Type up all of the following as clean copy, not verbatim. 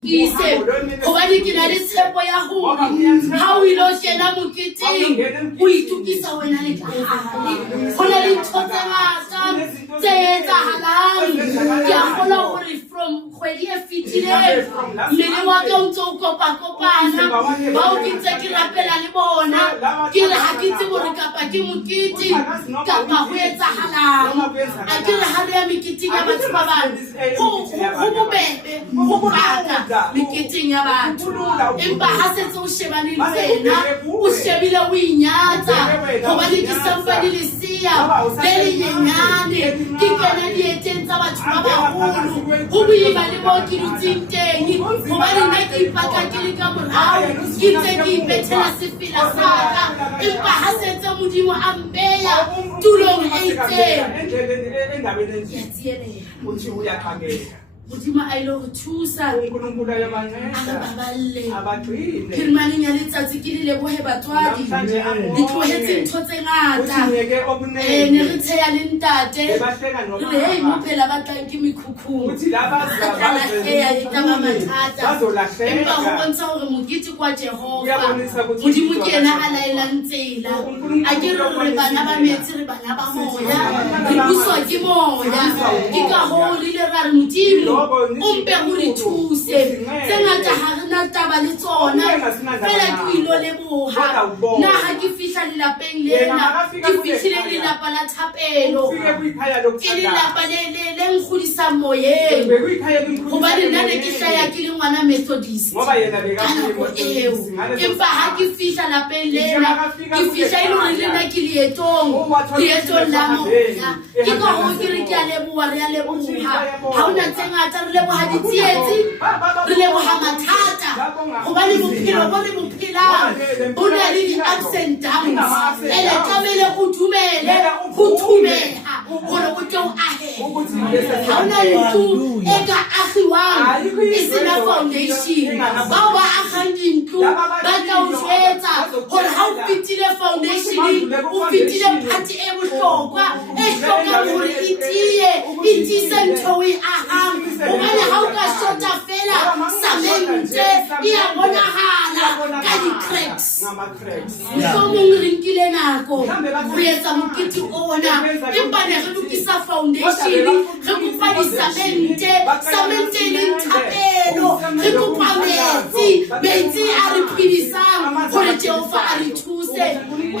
Ise hobane ke na le tshepo ya hore ha o ile o kena moketeng o itukisa wena le ka hare ho na le ntho tse ngata tse etsahalang ke a kgolwa hore from kgwedi e fetileng mmele wa ka o ntse o kopakopana ba o ke ntse ke rapela le bona ke re ha ke tsebe hore kapa ke mokete kapa ho etsahalang a ke re ha re ya meketing ya batho ba bang ho bobebe ho baka meketing ya batho empa ha setse o shebane le tsena o shebile o inyatsa hobane ke sampane le siya le lenyenyane ke kena dieteng tsa batho ba baholo ho boima le mo ke dutseng teng hobane nna ke ipaka ke le ka morao ke ntse ke ipethela sefila sa ka empa ha setse Modimo a mpeya tulong e itseng ke a tsieleha Modimo a ile ho thusa a re baballe ke re maneng ya letsatsi ke le lebohe batswadi di tlohetse ntho tse ngata ne re tsheya le ntate re hei mo phela ba tlang ke mekhukhung tla lahleya e taba mathata empa ho bontsha hore mokete kwa Jehova Modimo ke yena a laelang tsela a ke re bana ba metsi re bana ba moya re buswa ke moya ke ka ho le ra re Modimo umpe ho re thuse tse ngata ha re na taba le tsona fela ke ilo leboha na ha ke fihla lelapeng lena ke fihlile lelapa la thapelo ke lelapa le nkgodisa moyeng hobane nna ne ke hlaya ke le ngwana Methodist ka nako eo empa ha ke fihla lapeng lena ke fihla ile hore lena ke leetong la moya ke ka ho ke re ke a leboha re a leboha ha ona tse ngata re leboha ditsietsi re leboha mathata hobane bophelo bo re bophelang bo na le di-ups and downs ele tlamehile o dumele ho thubeha hore o tle o ahe ha ona ntlo e ka agiwang e sena foundation bao ba agang dintlo ba tla o jwetsa hore ha o fitile foundation o fitile phati e bohlokwa e hlokang hore e tiise ntho o e ahang hobane ha o ka shota fela samente e a bonahala ka di-cracks mohlomong re nkile nako ho etsa mokete ona empa ne re lokisa foundation re kopa disamente e leng thapelo re kopa metsi a re phedisang hore Jehova a re thuse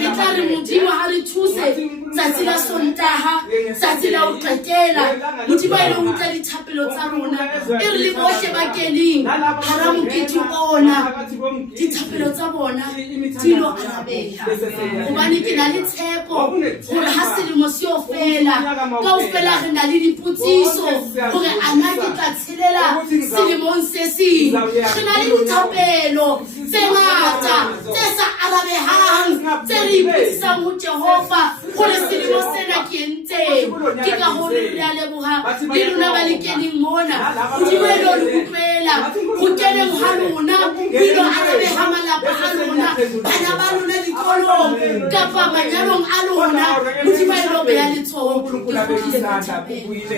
e tla re Modimo a re thuse tsatsi la Sontaha tsatsi la ho qetela Modimo a ile ho tla dithapelo tsa rona e re le bohle ba keneng hara mokete ona dithapelo tsa bona di lo arabeha hobane ke na le tshepo hore ha selemo se o fela kaofela re na le dipotsiso hore ana ke tla tshelela selemong se seng re na le dithapelo tse ngata tse sa arabehang tse re ipotsisang ho Jehova hore selemo sena ke entseng ke ka ho re a leboha le lona ba le keneng mona Modimo e lo le utlwela ho keneng ha lona dilo arabeha malapa a lona bana ba lona dikolong kapa manyalong a lona Modimo e lo beha letsoho